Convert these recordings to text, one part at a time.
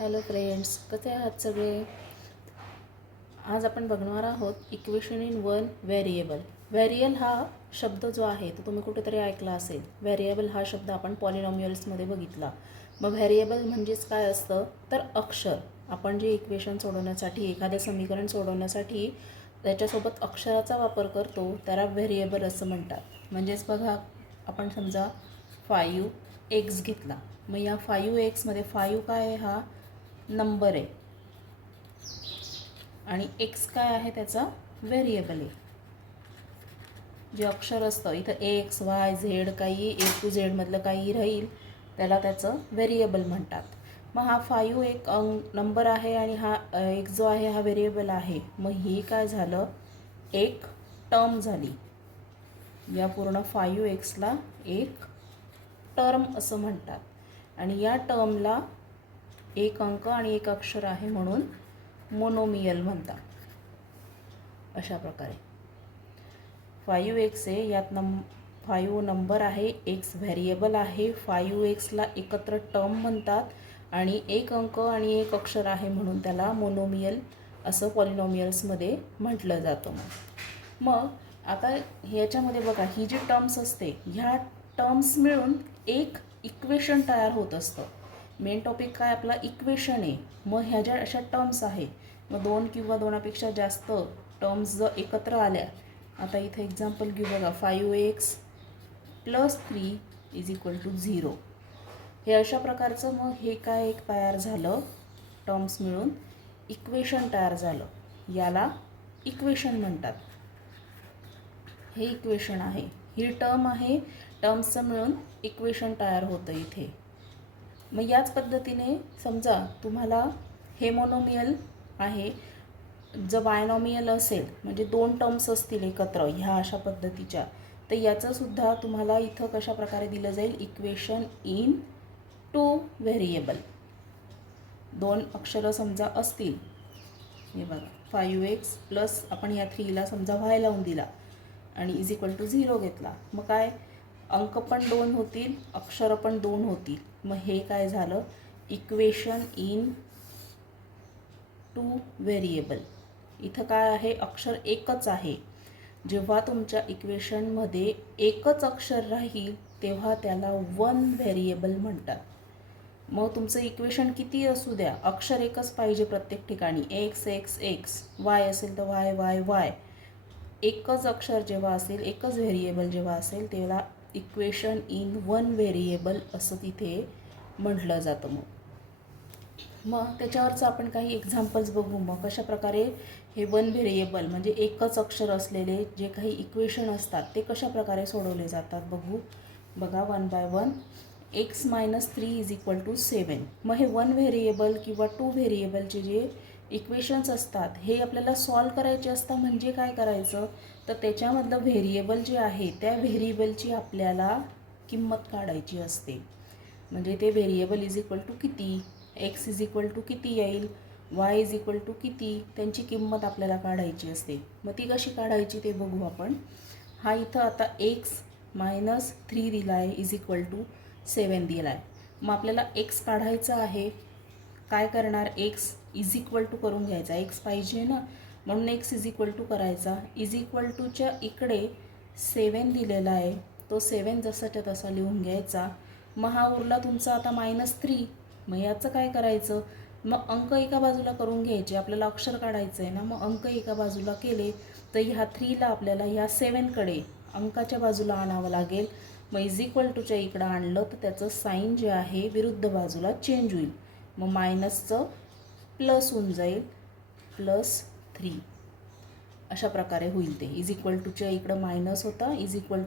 Hello friends, कसे आहात सगळे? आज आपण बघणार आहोत equation in one variable. Variable हा शब्द जो आहे तो तुम्ही कुठेतरी ऐकला असेल. व्हेरिएबल हा शब्द आपण पॉलिनॉमियल्समध्ये बघितला. मग व्हेरिएबल म्हणजेच काय असतं तर अक्षर. आपण जे इक्वेशन सोडवण्यासाठी एखादं समीकरण सोडवण्यासाठी त्याच्यासोबत अक्षराचा वापर करतो त्याला व्हेरिएबल असं म्हणतात. म्हणजेच बघा, आपण समजा 5x घेतला. मग या 5xमध्ये 5 काय आहे, हा नंबर आहे आणि x काय आहे त्याचा व्हेरिएबल आहे. जे अक्षर असतं इथं x y z काही a to z मधलं काही राहील त्याला त्याचं व्हेरिएबल म्हणतात. मग हा 5 एक नंबर आहे आणि हा x जो आहे हा व्हेरिएबल आहे. मग ही काय झालं, एक टर्म झाली. या पूर्ण 5xला एक टर्म असं म्हणतात आणि या टर्मला एक अंक आणि एक अक्षर आहे म्हणून मोनोमियल म्हणतात. अशा प्रकारे 5x आहे, यात 5 नंबर आहे, x व्हेरिएबल आहे. 5xला एकत्र टर्म म्हणतात आणि एक अंक आणि एक अक्षर आहे म्हणून त्याला मोनोमियल असं पॉलिनॉमियल्समध्ये म्हटलं जातं. मग आता ह्याच्यामध्ये बघा, ही जी टर्म्स असते ह्या टर्म्स मिळून एक इक्वेशन तयार होत असतं. मेन टॉपिक काय आपला इक्वेशन आहे. मग ह्या ज्या अशा टर्म्स आहे, मग दोन किंवा दोनापेक्षा जास्त टर्म्स जर एकत्र आल्या, आता इथे एक्झाम्पल घेऊ बघा, 5x + 3 = 0. हे अशा प्रकारचं मग हे काय एक तयार झालं, टर्म्स मिळून इक्वेशन तयार झालं. याला इक्वेशन म्हणतात. हे इक्वेशन आहे, ही टर्म आहे, टर्म्सचं मिळून इक्वेशन तयार होतं इथे. मग याच पद्धतीने समजा तुम्हाला हे मोनोमियल आहे. जर बायनॉमियल असेल म्हणजे दोन टर्म्स असतील एकत्र ह्या अशा पद्धतीच्या, तर याचंसुद्धा तुम्हाला इथं कशा प्रकारे दिलं जाईल, इक्वेशन इन 2 व्हेरिएबल. दोन अक्षरं समजा असतील, हे बघा 5x प्लस आपण ह्या 3ला समजा y लावून दिला आणि =0 घेतला. मग काय, अंक पण 2 होतील, अक्षर पण 2 होतील. मग हे काय झालं, इक्वेशन इन 2 व्हेरिएबल. इथं काय आहे, अक्षर एकच आहे. जेव्हा तुमच्या इक्वेशनमध्ये एकच अक्षर राहील तेव्हा त्याला वन व्हेरिएबल म्हणतात. मग तुमचं इक्वेशन किती असू द्या, अक्षर एकच पाहिजे प्रत्येक ठिकाणी. x x x, y असेल तर y y y. एकच अक्षर जेव्हा असेल, एकच व्हेरिएबल जेव्हा असेल त्याला इक्वेशन इन वन व्हेरिएबल असं तिथे म्हटलं जातं. मग त्याच्यावरचं आपण काही एक्झाम्पल्स बघू. मग कशा प्रकारे हे वन व्हेरिएबल म्हणजे एकच अक्षर असलेले जे काही इक्वेशन असतात ते कशा प्रकारे सोडवले जातात बघू. बघा, 1 बाय 1. x - 3 = 7. मग हे वन व्हेरिएबल किंवा 2 व्हेरिएबलचे जे इक्वेशन्स असतात हे आपल्याला सॉल्व करायचे असतात. म्हणजे काय करायचं तर त्याच्यामधलं व्हेरिएबल जे आहे त्या व्हेरिएबलची आपल्याला किंमत काढायची असते. म्हणजे ते व्हेरिएबल = किती, x किती येईल, y किती, त्यांची किंमत आपल्याला काढायची असते. मग ती कशी काढायची ते बघू आपण. हा इथं आता x - 3 दिला आहे =7 दिला आहे. मग आपल्याला x काढायचा आहे. काय करणार, x करून घ्यायचा, x पाहिजे ना, म्हणून x करायचा. च्या इकडे 7 दिलेला आहे, तो 7 जसाच्या तसा लिहून घ्यायचा. मग हा उरला तुमचा आता -3. मग याचं काय करायचं, मग अंक एका बाजूला करून घ्यायचे. आपल्याला अक्षर काढायचं आहे ना, मग अंक एका बाजूला केले तर ह्या 3ला आपल्याला ह्या 7कडे अंकाच्या बाजूला आणावं लागेल. मग च्या इकडं आणलं तर त्याचं साईन जे आहे विरुद्ध बाजूला चेंज होईल. मग मायनसचं प्लस होऊन जाईल, +3 अशा प्रकारे होईल. ते च्या इकडं मायनस होता,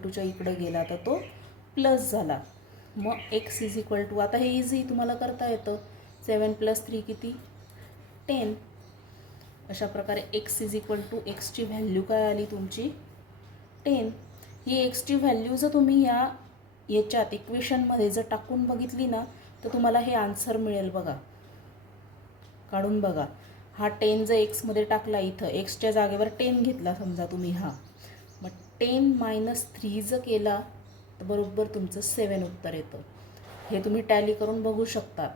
च्या इकडं गेला तर तो प्लस झाला. मग x आता हे इझी तुम्हाला करता येतं. 7 + 3 किती, 10. अशा प्रकारे x ची व्हॅल्यू काय आली तुमची, 10. ही एक्सची व्हॅल्यू जर तुम्ही याच्यात इक्वेशनमध्ये जर टाकून बघितली ना तर तुम्हाला हे आन्सर मिळेल. बघा, काढून बघा. हा 10 जर एक्समध्ये टाकला, इथं एक्सच्या जागेवर 10 घेतला समजा तुम्ही. मग 10 - 3 जर केला तर बरोबर तुमचं 7 उत्तर येतं. हे तुम्ही टॅली करून बघू शकता.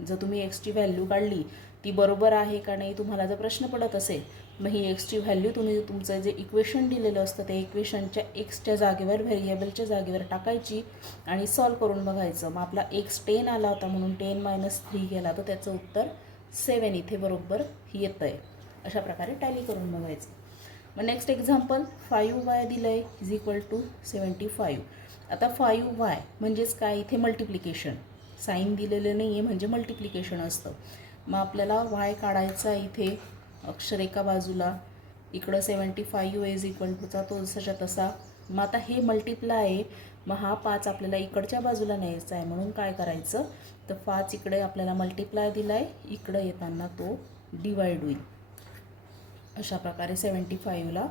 जर तुम्ही एक्सची व्हॅल्यू काढली ती बरोबर आहे का नाही तुम्हाला जर प्रश्न पडत असेल, मग ही एक्सची व्हॅल्यू तुम्ही तुमचं जे इक्वेशन दिलेलं असतं त्या इक्वेशनच्या एक्सच्या जागेवर व्हेरिएबलच्या जागेवर टाकायची आणि सॉल्व करून बघायचं. मग आपला एक्स 10 आला होता म्हणून 10 - 3 गेला, तर त्याचं उत्तर 7 इथे बरोबर येतं आहे. अशा प्रकारे टॅली करून बघायचं. मग नेक्स्ट एक्झाम्पल 5y दिलं आहे इज इक्वल टू 75. आता 5y म्हणजेच काय, इथे मल्टिप्लिकेशन, साईन दिलेलं नाही आहे म्हणजे मल्टिप्लिकेशन असतं. मग आपल्याला y काढायचा इथे अक्षर एका बाजूला, इकडं 75 इज इक्वल टूचा तो जसाच्या तसा. मग आता हे मल्टिप्लाय आहे, मग हा 5 आपल्याला इकडच्या बाजूला न्यायचा आहे म्हणून काय करायचं, तर 5 इकडे आपल्याला मल्टिप्लाय दिला आहे, इकडं येताना तो डिवाइड होईल. अशा प्रकारे 75ला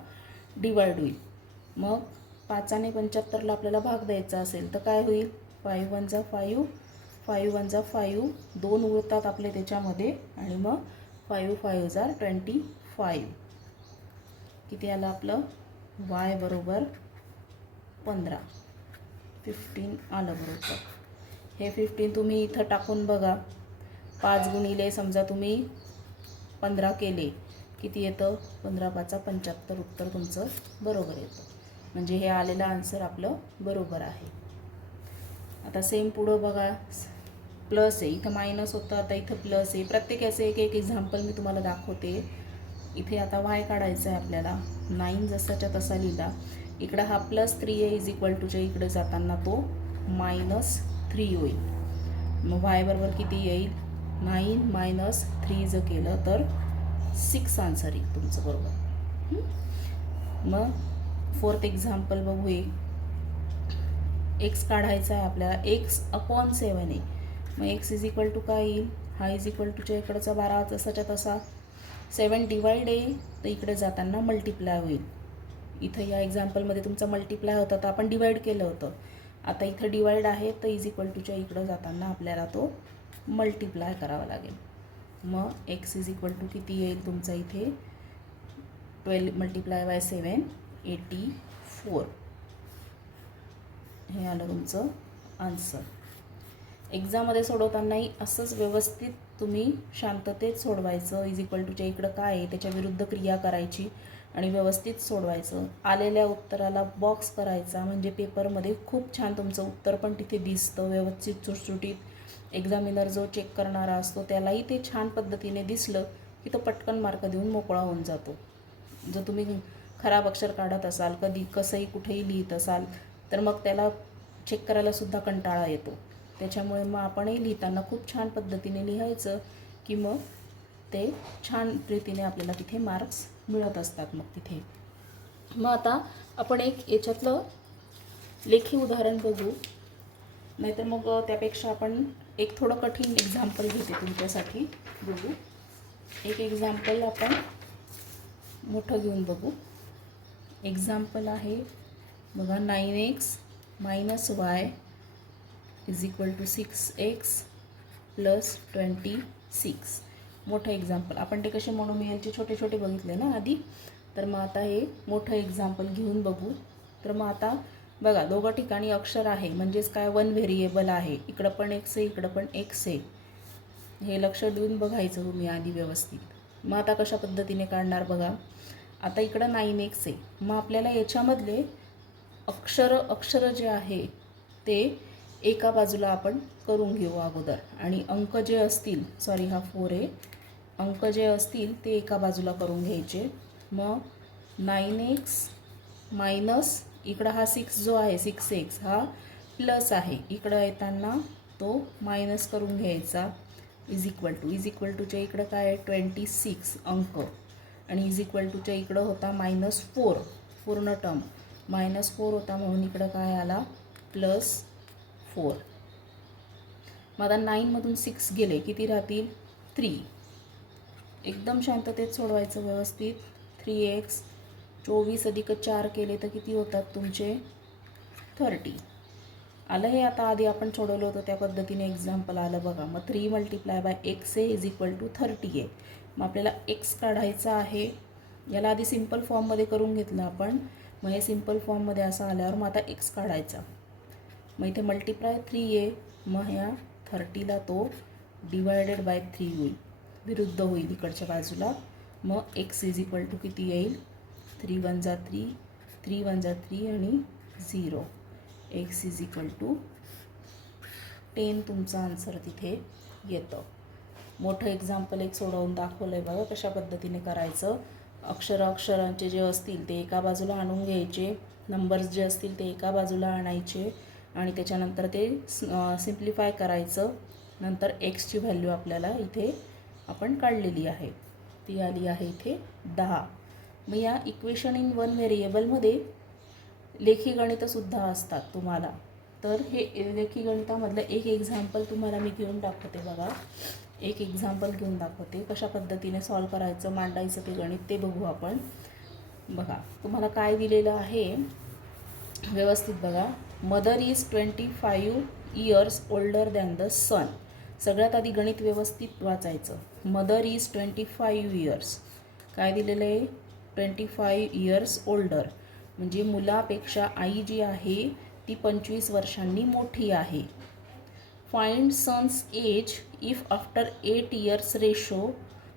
डिवाइड होईल. मग 5 आणि 75ला आपल्याला भाग द्यायचा असेल तर काय होईल, 5 1 जा 5, 5 1 जा 5, 2 उरतात आपले त्याच्यामध्ये आणि मग 5 5 जा 25. किती आलं आपलं, y बरोबर 15 आलं बरोबर. हे 15 तुम्ही इथं टाकून बघा. 5 गुणिले समजा तुम्ही 15 केले, किती येतं, 15 5 75, उत्तर तुमचं बरोबर येतं. म्हणजे हे आलेलं आन्सर आपलं बरोबर आहे. आता सेम पुढं बघा, प्लस आहे, इथं मायनस होतं, आता इथं प्लस आहे. प्रत्येकाचं एक एक एक्झाम्पल मी तुम्हाला दाखवते. इथे आता y काढायचा आहे आपल्याला, 9 जसाच्या तसा लिहिला, इकडं हा +3 आहे इज इक्वल टूच्या इकडे जाताना तो -3 होईल. मग y बरोबर किती येईल, 9 - 3 जर केलं तर 6 आन्सर येईल तुमचं बरोबर. मग 4th एक्झाम्पल बघू. एक्स काढायचा आहे आपल्याला, x/7 आहे. मग x इज इक्वल टू काय येईल, हा इज इक्वल टूच्या इकडचा 12 जसाच्या तसा, 7 डिवाइड आहे तर इकडे जाताना मल्टिप्लाय होईल. इथं या एक्झाम्पलमध्ये तुमचा मल्टिप्लाय होता तर आपण डिवाइड केलं होतं, आता इथं डिवाइड आहे तर इज इक्वल टूच्या इकडं जाताना आपल्याला तो मल्टिप्लाय करावा लागेल. मग x इज इक्वल टू किती येईल तुमचा इथे, 12 × 7 84. हे आलं तुमचं आन्सर. एक्झाममध्ये सोडवतानाही असंच व्यवस्थित तुम्ही शांततेत सोडवायचं. इज इक्वल टूच्या इकडं काय आहे त्याच्या विरुद्ध क्रिया करायची आणि व्यवस्थित सोडवायचं. आलेल्या उत्तराला बॉक्स करायचा म्हणजे पेपरमध्ये खूप छान तुमचं उत्तर पण तिथे दिसतं व्यवस्थित सुटसुटीत. एक्झामिनर जो चेक करणारा असतो त्यालाही ते छान पद्धतीने दिसलं की तो पटकन मार्क देऊन मोकळा होऊन जातो. जर तुम्ही खराब अक्षर काढत असाल, कधी कसंही कुठेही लिहित असाल तर मग त्याला चेक करायलासुद्धा कंटाळा येतो. त्याच्यामुळे मग आपणही लिहिताना खूप छान पद्धतीने लिहायचं की मग ते छान रीतीने आपल्याला तिथे मार्क्स मिळत असतात मग तिथे. मग आता आपण एक याच्यातलं लेखी उदाहरण बघू, नाहीतर मग त्यापेक्षा आपण एक थोडं कठीण एक्झाम्पल घेते तुमच्यासाठी बघू. एक एक्झाम्पल आपण मोठं घेऊन बघू. एक्झाम्पल आहे बघा, 9x - y is equal to 6x + 26. मोठं एक्झाम्पल. आपण ते कसे मोनोमियलचे छोटे छोटे बघितले ना आधी, तर मग आता हे मोठं एक्झाम्पल घेऊन बघू. तर मग आता बघा, दोघं ठिकाणी अक्षर आहे म्हणजेच काय, 1 व्हेरिएबल आहे. इकडं पण x आहे, इकडं पण x आहे. हे लक्ष देऊन बघायचं तुम्ही आधी व्यवस्थित. मग आता कशा पद्धतीने काढणार बघा. आता इकडं 9x आहे, मग आपल्याला याच्यामधले अक्षर जे आहे ते एका बाजूला आपण करून घेऊ अगोदर, आणि अंक जे असतील, सॉरी हा 4 आहे, अंक जे असतील ते एका बाजूला करून घ्यायचे. मग 9x मायनस इकडं हा 6 जो आहे 6x हा प्लस आहे, इकडं येताना तो मायनस करून घ्यायचा. इज इक्वल टूच्या इकडं काय आहे 26 अंक, आणि इज इक्वल टूच्या इकडं होता -4 पूर्ण टर्म, -4 होता म्हणून इकडं काय आला +4. मग आता 9मधून 6 गेले, किती राहतील 3. एकदम शांततेत सोडवायचं व्यवस्थित. 3x 24 + 4 केले तर किती होतात तुमचे 30. आलं हे. आता आधी आपण सोडवलं होतं त्या पद्धतीने एक्झाम्पल आलं बघा. मग 3 × x इज इक्वल टू 30 आहे. मग आपल्याला x काढायचा आहे. याला आधी सिम्पल फॉर्ममध्ये करून घेतलं आपण. मग हे सिम्पल फॉर्ममध्ये असं आल्यावर मग आता x काढायचा. मग इथे × 3 आहे, मग ह्या 30ला तो डिवायडेड बाय 3 होईल, विरुद्ध होईल इकडच्या बाजूला. मग x इज इक्वल टू किती येईल, 3 1 जा 3, 3 1 जा 3 आणि 0. x इज इक्वल टू 10 तुमचा आन्सर तिथे येतं. मोठं एक्झाम्पल एक सोडवून दाखवलं आहे बघा कशा पद्धतीने करायचं. अक्षरांचे जे असतील ते एका बाजूला आणून घ्यायचे, नंबर्स जे असतील ते एका बाजूला आणायचे आणि त्याच्यानंतर ते सिम्प्लिफाय करायचं. नंतर एक्सची व्हॅल्यू आपल्याला इथे आपण काढलेली आहे, ती आली आहे इथे 10. मग या इक्वेशन इन वन व्हेरिएबलमध्ये लेखी गणितंसुद्धा असतात तुम्हाला. तर हे लेखी गणितामधलं एक एक्झाम्पल तुम्हाला मी घेऊन दाखवते बघा. एक एक्झाम्पल घेऊन दाखवते कशा पद्धतीने सॉल्व करायचं, मांडायचं ते गणित ते बघू आपण. बघा तुम्हाला काय दिलेलं आहे व्यवस्थित बघा. Mother is 25 years older than the son. सगळ्यात आधी गणित व्यवस्थित वाचायचं. मदर इज 25 इयर्स, काय दिलेलं आहे, 25 इयर्स ओल्डर म्हणजे मुलापेक्षा आई जी आहे ती 25 वर्षांनी मोठी आहे. Find sons age if after 8 years ratio.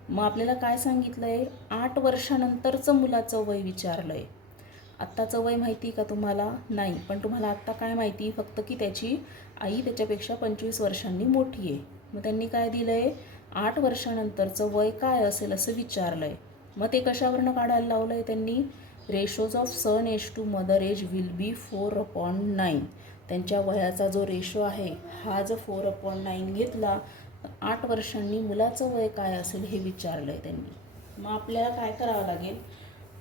मग आपल्याला काय सांगितलं आहे, 8 वर्षानंतरचं मुलाचं वय विचारलं आहे. आत्ताचं वय माहिती का तुम्हाला, नाही, पण तुम्हाला आत्ता काय माहिती फक्त की त्याची आई त्याच्यापेक्षा 25 वर्षांनी मोठी आहे. मग त्यांनी काय दिलं आहे, 8 वर्षानंतरचं वय काय असेल असं विचारलं आहे. मग ते कशावरनं काढायला लावलं आहे त्यांनी, ratios of son age to mother age will be 4/9. त्यांच्या वयाचा जो रेशो आहे हा जर 4/9 घेतला तर 8 वर्षांनी मुलाचं वय काय असेल हे विचारलं आहे त्यांनी. मग आपल्याला काय करावं लागेल,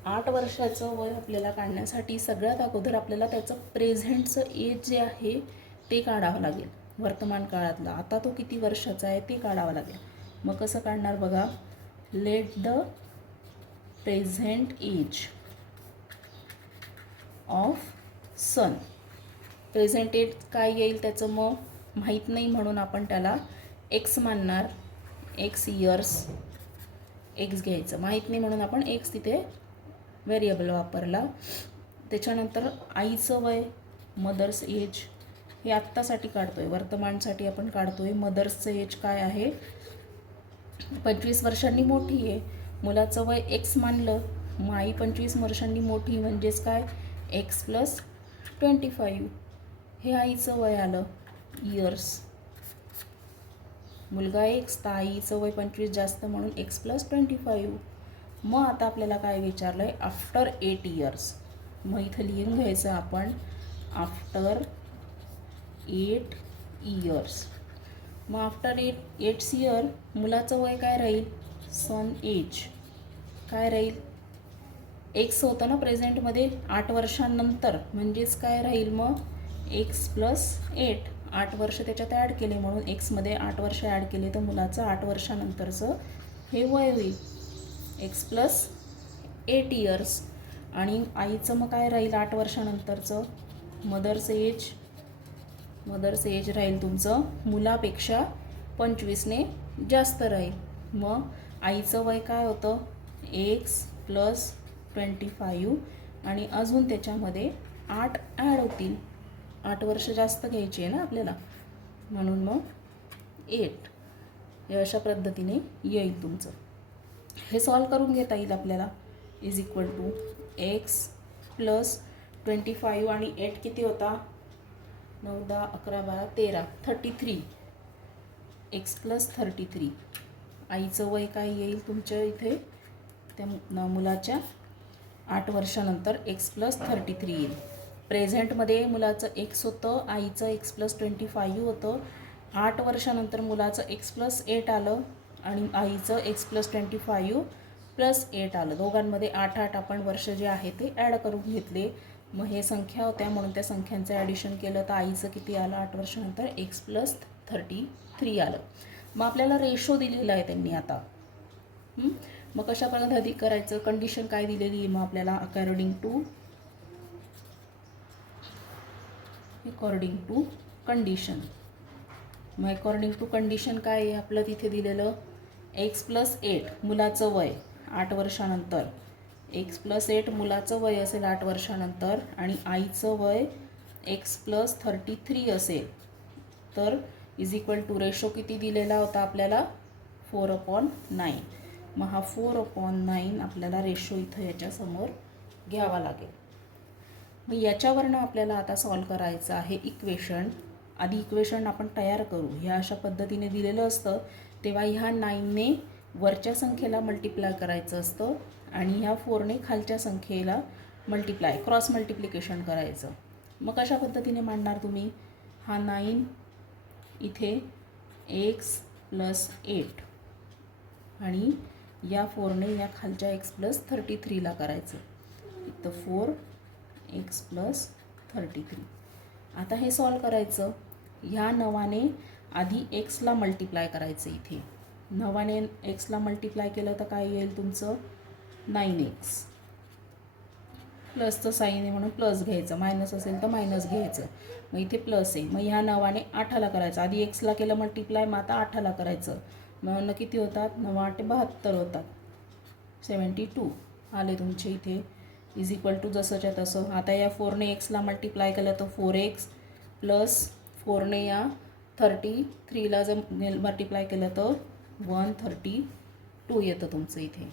8 वर्षाचं वय आपल्याला काढण्यासाठी सगळ्यात अगोदर आपल्याला त्याचं प्रेझेंटचं एज जे आहे ते काढावं लागेल, वर्तमान काळातलं. आता तो किती वर्षाचा आहे ते काढावं लागेल. मग कसं काढणार बघा, let the present age of son. Present age काय येईल त्याचं मग माहीत नाही म्हणून आपण त्याला एक्स मानणार. एक्स इयर्स, एक्स घ्यायचं, माहीत नाही म्हणून आपण एक्स तिथे व्हेरिएबल वापरला. त्याच्यानंतर आईचं वय, मदर्स एज, हे आत्तासाठी काढतो आहे, वर्तमानसाठी आपण काढतो आहे. मदर्सचं एज काय आहे, 25 वर्षांनी मोठी आहे. मुलाचं वय एक्स मानलं, मग आई 25 वर्षांनी मोठी म्हणजेच काय, एक्स प्लस 25. हे आईचं वय आलं इयर्स. मुलगा एक्स तर आईचं वय 25 जास्त म्हणून एक्स प्लस 25. मग आता आपल्याला काय विचारलं आहे, आफ्टर 8 इयर्स. मग इथं लिहून घ्यायचं आपण आफ्टर 8 इयर्स. मग आफ्टर 8 इयर मुलाचं वय काय राहील, सन एज काय राहील, एक्स होतं ना प्रेझेंटमध्ये, 8 वर्षांनंतर म्हणजेच काय राहील मग एक्स प्लस 8. 8 वर्ष त्याच्यात ॲड केले म्हणून एक्समध्ये 8 वर्ष ॲड केले तर मुलाचं 8 वर्षानंतरचं हे वय होईल एक्स प्लस 8 इयर्स. आणि आईचं मग काय राहील 8 वर्षानंतरचं, मदर्स एज राहील तुमचं मुलापेक्षा 25ने जास्त राहील. मग आईचं वय काय होतं, एक्स प्लस 25 आणि अजून त्याच्यामध्ये 8 ॲड होतील. 8 वर्ष जास्त घ्यायची आहे ना आपल्याला म्हणून मग 8. हे अशा पद्धतीने येईल तुमचं. हे सॉल्व करून घेता येईल आपल्याला. Is equal to x plus 25 आणि 8 किती होता, 9 10 11 12 13, 33. X plus 33. आईचं वय काय येईल तुमच्या इथे, त्या मुलाच्या 8 वर्षानंतर एक्स प्लस 33 येईल. प्रेझेंटमध्ये मुलाचं एक्स होतं, आईचं एक्स प्लस 25 होतं. 8 वर्षानंतर मुलाचं एक्स प्लस 8 आलं आणि आईचं एक्स प्लस 25 प्लस 8 आलं. दोघांमध्ये 8 आपण वर्ष जे आहे ते ॲड करून घेतले. मग हे संख्या होत्या म्हणून त्या संख्यांचं ॲडिशन केलं तर आईचं किती आलं, 8 वर्षानंतर एक्स प्लस 33 आलं. मग आपल्याला रेशो दिलेला आहे त्यांनी आता. मग कशा पद्धती करायचं, कंडिशन काय दिलेली आहे मग आपल्याला अकॉर्डिंग टू कंडिशन. मग अकॉर्डिंग टू कंडिशन काय आहे आपलं तिथे दिलेलं, एक्स प्लस 8 मुलाचं वय 8 वर्षानंतर, एक्स प्लस 8 मुलाचं वय असेल 8 वर्षानंतर आणि आईचं वय एक्स प्लस 33 असेल. तर इज इक्वल टू रेशो किती दिलेला होता आपल्याला 4/9. मग हा 4/9 आपल्याला रेशो इथं याच्यासमोर घ्यावा लागेल. मग याच्यावरनं आपल्याला आता सॉल्व करायचं आहे इक्वेशन. आधी इक्वेशन आपण तयार करू. ह्या अशा पद्धतीने दिलेलं असतं तेव्हा ह्या 9ने वरच्या संख्येला मल्टिप्लाय करायचं असतं आणि ह्या 4ने खालच्या संख्येला क्रॉस मल्टिप्लिकेशन करायचं. मग कशा पद्धतीने मांडणार तुम्ही? हा 9 इथे x + 8 आणि या 4ने या खालच्या x + 33ला करायचं. इथं 4x + 33. आता हे सॉल्व करायचं. ह्या 9ने आधी xला मल्टिप्लाय करायचं. इथे 9ने xला मल्टिप्लाय केलं तर काय येईल तुमचं? 9x. प्लसचं साईन आहे म्हणून प्लस घ्यायचं, मायनस असेल तर मायनस घ्यायचं. मग इथे प्लस आहे. मग ह्या 9ने 8ला करायचं. आधी एक्सला केलं मल्टिप्लाय, मग आता 8ला करायचं. 9 किती होतात? 9×8 = 72 होतात. 72 आले तुमचे इथे. इज इक्वल टू जसंच्या तसं. आता या 4ने एक्सला मल्टिप्लाय केलं तर 4x प्लस 4ने या 33ला जर मल्टिप्लाय केलं तर 132 येतं तुमचं इथे.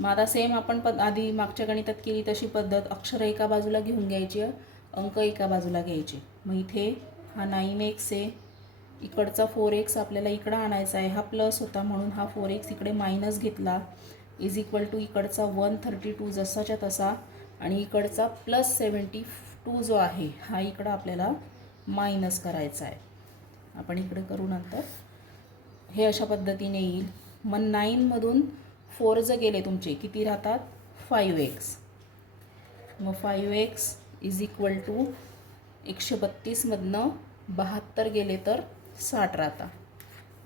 मग आता सेम आपण आधी मागच्या गणितात केली तशी पद्धत. अक्षरं एका बाजूला घेऊन घ्यायची, अंक एका बाजूला घ्यायचे. मग इथे हा 9x आहे, इकडचा 4x आपल्याला इकडं आणायचा आहे. हा प्लस होता म्हणून हा 4x इकडे मायनस घेतला. इज इक्वल टू इकडचा 132 जसाच्या तसा आणि इकडचा +72 जो आहे हा इकडं आपल्याला मायनस करायचा आहे. आपण इकडे करू नंतर. हे अशा पद्धतीने येईल. मग 9मधून 4 जर गेले तुमचे किती राहतात? 5x. मग 5x इज इक्वल टू 132मधनं 72 गेले तर 60 राहता.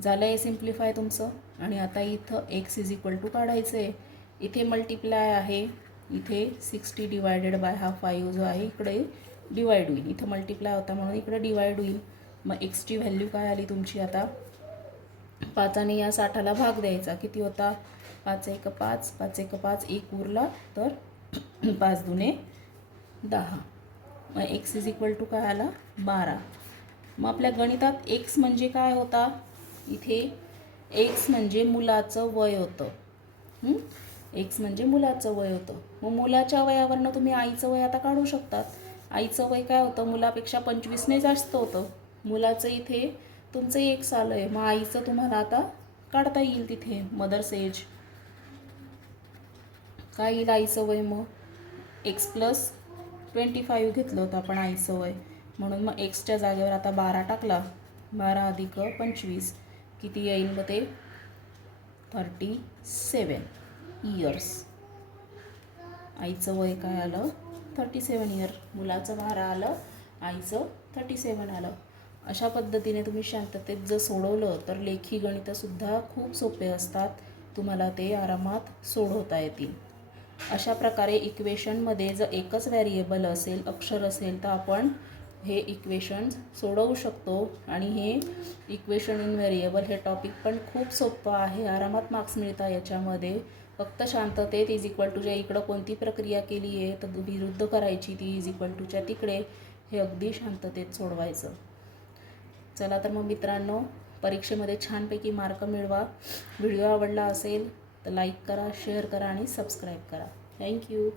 झालं आहे सिम्प्लिफाय तुमचं. आणि आता इथं x इज इक्वल टू काढायचं आहे. इथे मल्टिप्लाय आहे, इथे 60 डिवायडेड बाय हा 5 जो आहे इकडे डिवाइड होईल. इथं मल्टिप्लाय होता म्हणून इकडे डिवाइड होईल. मग एक्सची व्हॅल्यू काय आली तुमची? आता 5ने या 60ला भाग द्यायचा. किती होता? 5 × 5, 5 × 5, 1 उरला तर 5 × 2 = 10. मग x इज इक्वल टू काय आला? 12. मग आपल्या गणितात x म्हणजे काय होता? इथे x म्हणजे मुलाचं वय होतं. x म्हणजे मुलाचं वय होतं. मग मुलाच्या वयावरनं तुम्ही आईचं वय आता काढू शकतात. आईचं वय काय होतं? मुलापेक्षा 25ने जास्त होतं. मुलाचं इथे तुमचं 1 साल आहे. मग आईचं तुम्हाला आता काढता येईल तिथे मदर्स एज. काय येईल आईचं वय? मग x + 25 घेतलं होतं आपण आईचं वय, म्हणून मग एक्सच्या जागेवर आता 12 टाकला. 12 + 25 किती येईल? मग ते 37 इयर्स. आईचं वय काय आलं? 37 इयर. मुलाचं 12 आलं, आईचं 37 आलं. अशा पद्धतीने तुम्ही शांततेत जर सोडवलं तर लेखी गणितंसुद्धा खूप सोपे असतात. तुम्हाला ते आरामात सोडवता येतील. अशा प्रकारे इक्वेशनमध्ये जर एकच व्हेरिएबल असेल, अक्षर असेल, तर आपण हे इक्वेशन सोडवू शकतो. आणि हे इक्वेशन इन व्हेरिएबल हे टॉपिक पण खूप सोपं आहे. आरामात मार्क्स मिळतात याच्यामध्ये. फक्त शांततेत इज इक्वल टूच्या इकडं कोणती प्रक्रिया केली आहे तर विरुद्ध करायची, ती इज इक्वल टूच्या तिकडे, हे अगदी शांततेत सोडवायचं. चला तर मग मित्रांनो, परीक्षेमध्ये छानपैकी मार्क मिळवा. व्हिडिओ आवडला असेल तर लाईक करा, शेअर करा आणि सबस्क्राईब करा. थँक्यू.